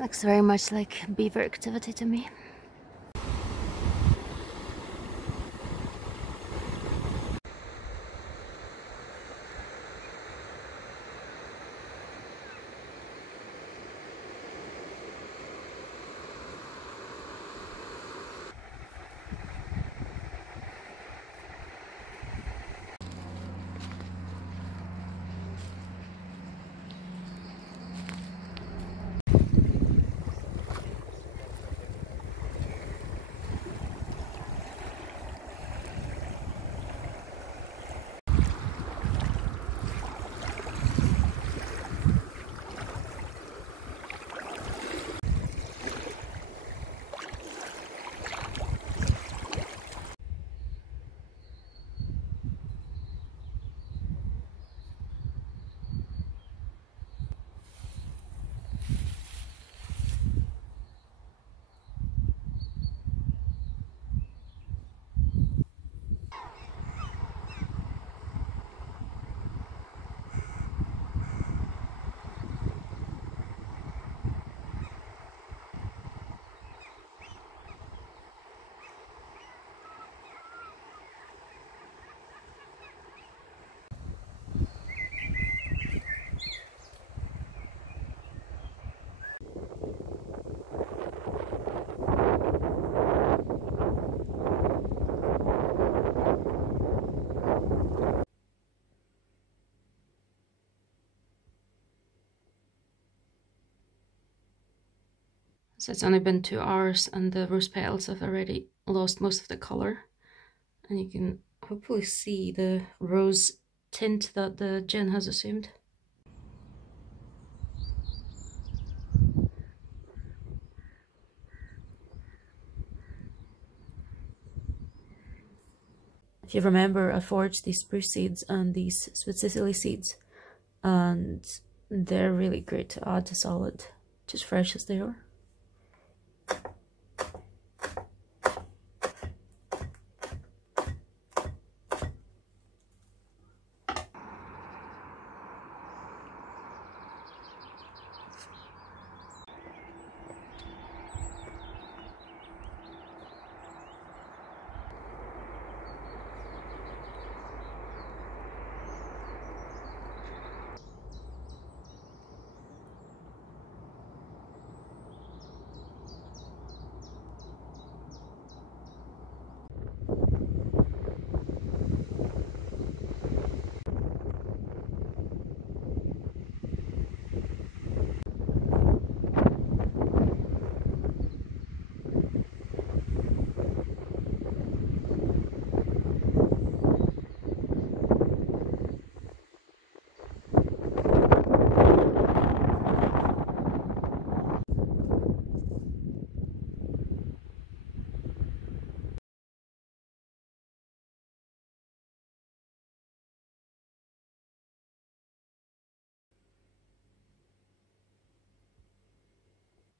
Looks very much like beaver activity to me. So it's only been 2 hours and the rose petals have already lost most of the colour. And you can hopefully see the rose tint that the gin has assumed. If you remember, I foraged these spruce seeds and these Sweet Cicely seeds, and they're really great to add to salad, just fresh as they are.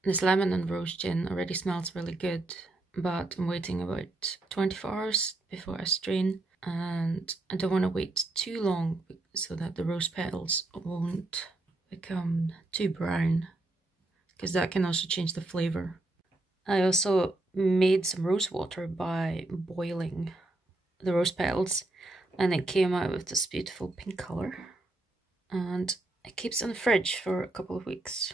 This lemon and rose gin already smells really good, but I'm waiting about 24 hours before I strain, and I don't want to wait too long so that the rose petals won't become too brown, because that can also change the flavour. I also made some rose water by boiling the rose petals, and it came out with this beautiful pink colour, and it keeps in the fridge for a couple of weeks.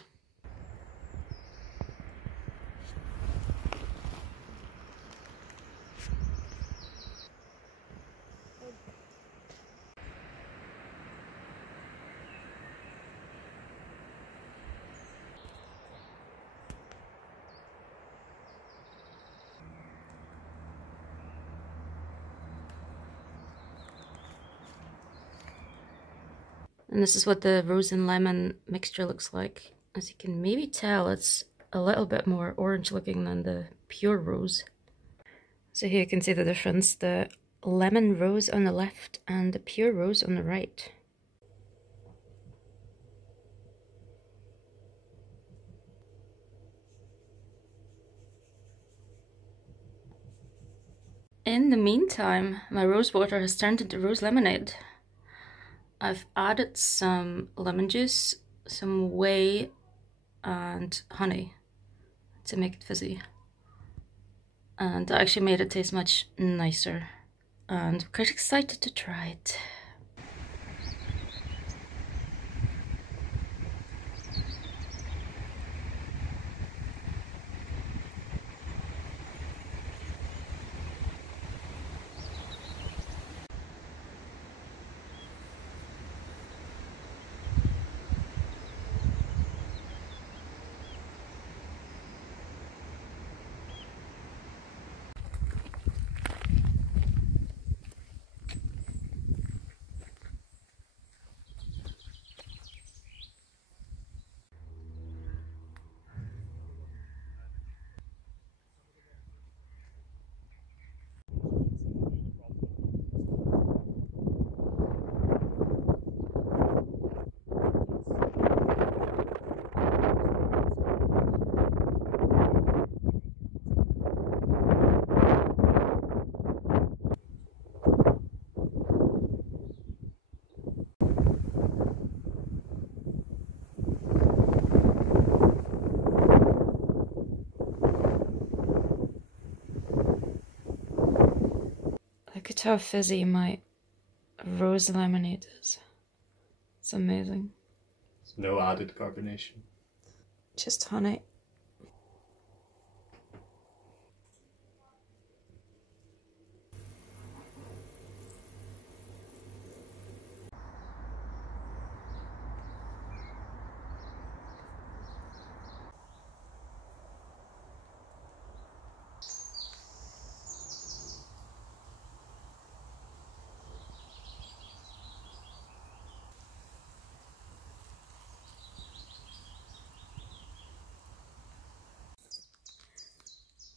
And this is what the rose and lemon mixture looks like. As you can maybe tell, it's a little bit more orange looking than the pure rose. So here you can see the difference, the lemon rose on the left and the pure rose on the right. In the meantime, my rose water has turned into rose lemonade. I've added some lemon juice, some whey and honey. to make it fizzy. And I actually made it taste much nicer. And I'm quite excited to try it. Look at how fizzy my rose lemonade is. It's amazing. There's no added carbonation. Just honey.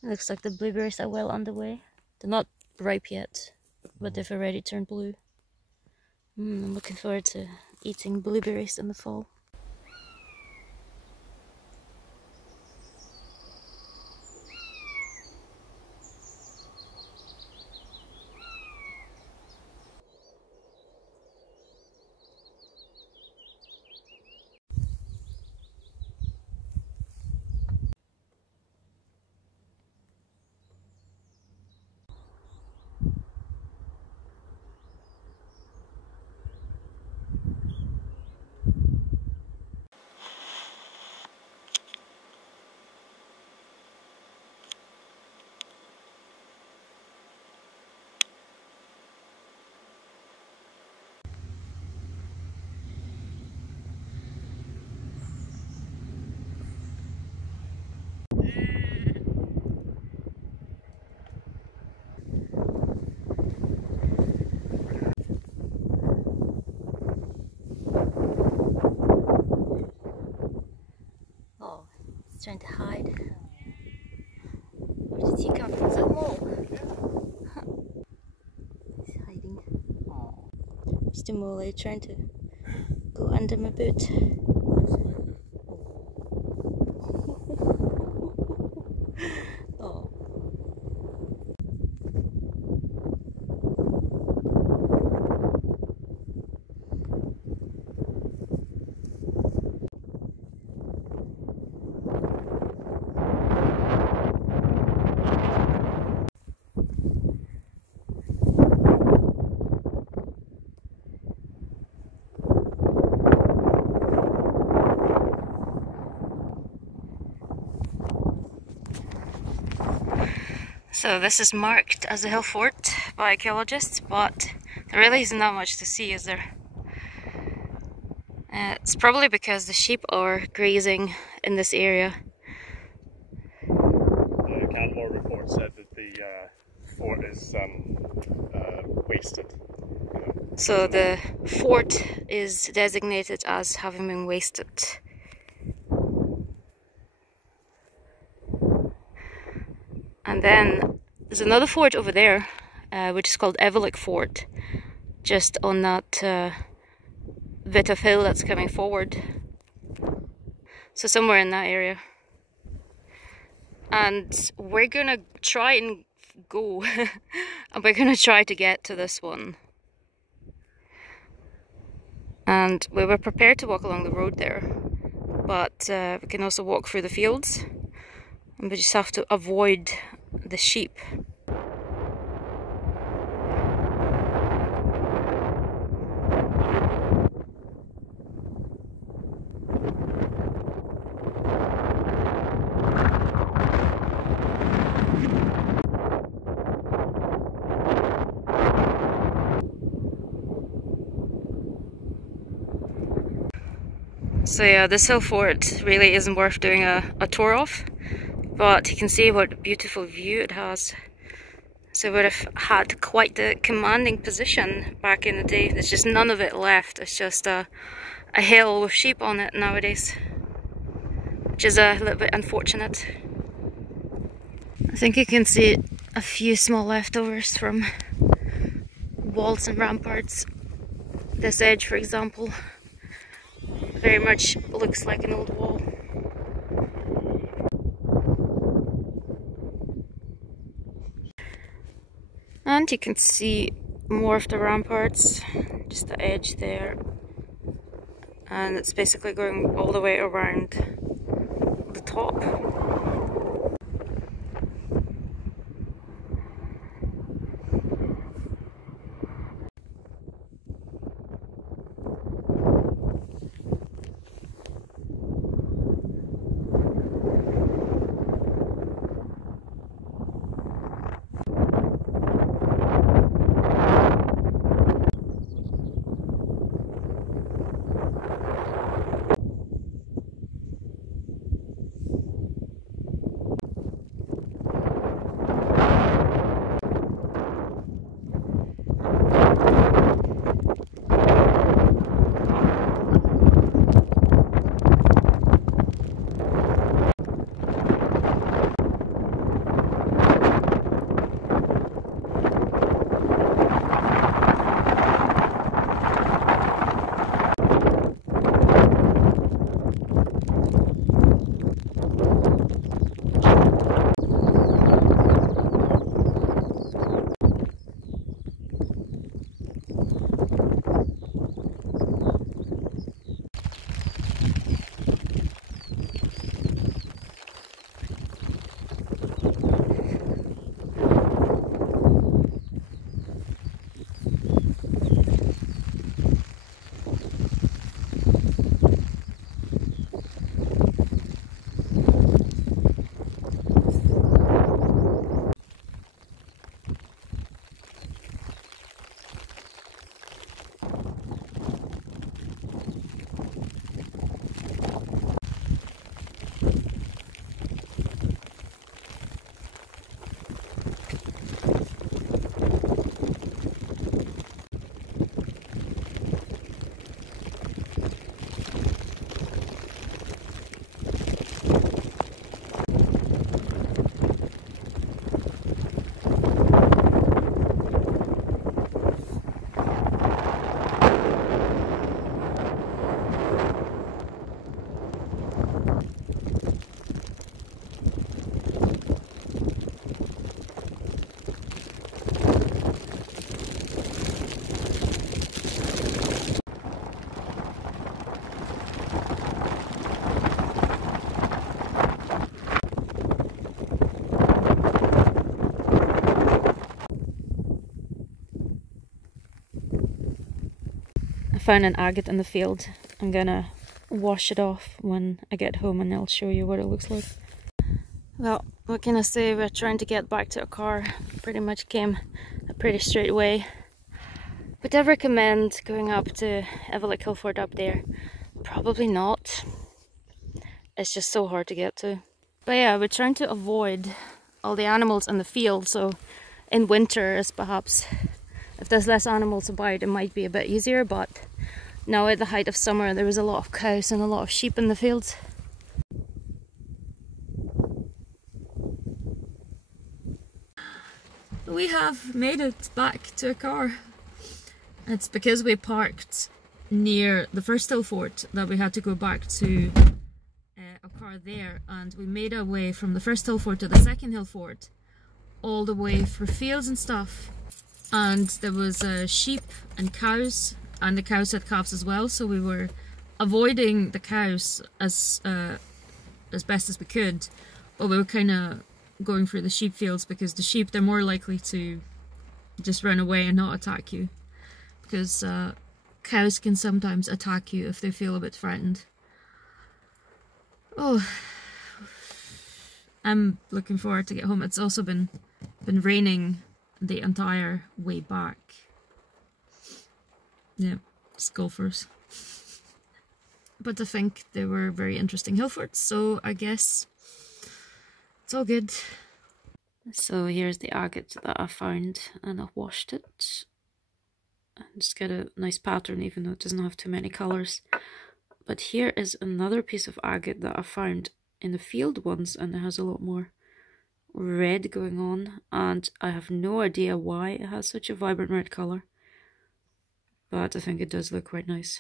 Looks like the blueberries are well underway. They're not ripe yet, but they've already turned blue. I'm looking forward to eating blueberries in the fall. Oh, it's trying to hide. Where did he come from? Is that a mole? He's hiding. Mr. Mole trying to go under my boot. Oh. So this is marked as a hill fort by archaeologists, but there really isn't that much to see, is there? It's probably because the sheep are grazing in this area. The Canmore report said that the fort is wasted. So the fort is designated as having been wasted. And then there's another fort over there, which is called Evelec Fort, just on that bit of hill that's coming forward. So somewhere in that area. And we're gonna try and go, and we're gonna try to get to this one. And we were prepared to walk along the road there, but we can also walk through the fields. and we just have to avoid the sheep. So yeah, this hill fort really isn't worth doing a tour of, but you can see what a beautiful view it has. So it would have had quite the commanding position back in the day. There's just none of it left. It's just a hill with sheep on it nowadays, which is a little bit unfortunate. I think you can see a few small leftovers from walls and ramparts. This edge, for example, very much looks like an old wall. And you can see more of the ramparts, just the edge there. And it's basically going all the way around the top. Found an agate in the field. I'm gonna wash it off when I get home and I'll show you what it looks like. Well, what can I say? We're trying to get back to a car. Pretty much came a pretty straight way. Would I recommend going up to Everlick Hill Fort up there? Probably not. It's just so hard to get to. But yeah, we're trying to avoid all the animals in the field, so in winter is perhaps, if there's less animals about, it might be a bit easier, but now at the height of summer there was a lot of cows and a lot of sheep in the fields. We have made it back to a car. It's because we parked near the first hill fort that we had to go back to a car there, and we made our way from the first hill fort to the second hill fort, all the way through fields and stuff. And there was sheep and cows, and the cows had calves as well, so we were avoiding the cows as best as we could, although we're kind of going through the sheep fields, because the sheep, they're more likely to just run away and not attack you, because cows can sometimes attack you if they feel a bit threatened. Oh, I'm looking forward to get home. It's also been raining the entire way back. Yeah, it's golfers. But I think they were very interesting hill forts, so I guess it's all good. So here's the agate that I found, and I washed it. And just get a nice pattern, even though it doesn't have too many colours. But here is another piece of agate that I found in the field once, and it has a lot more red going on, and I have no idea why it has such a vibrant red colour, but I think it does look quite nice.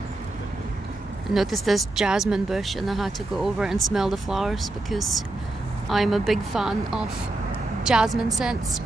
I noticed this jasmine bush and I had to go over and smell the flowers because I'm a big fan of jasmine scents.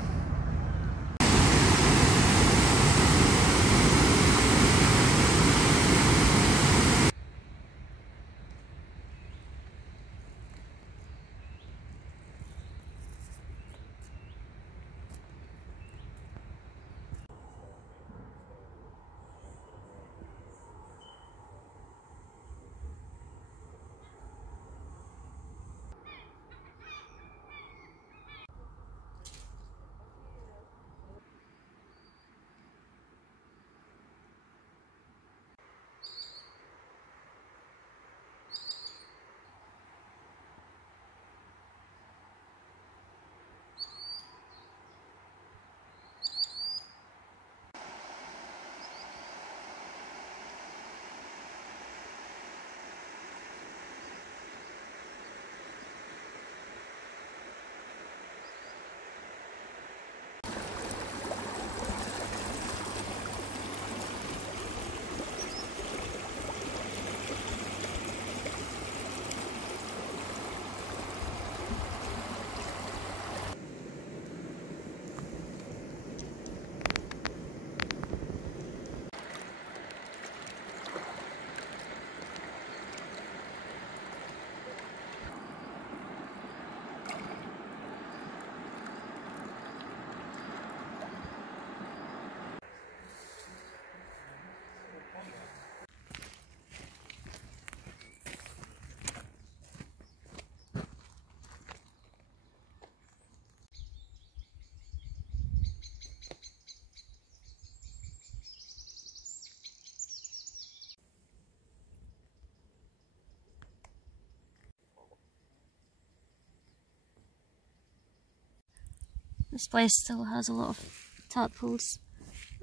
This place still has a lot of tadpoles.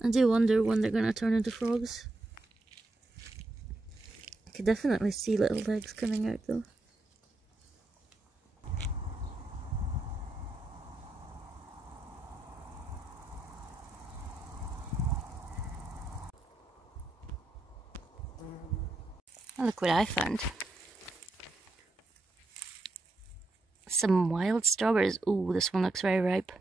I do wonder when they're gonna turn into frogs. I can definitely see little legs coming out though. Oh, look what I found. Some wild strawberries. Ooh, this one looks very ripe.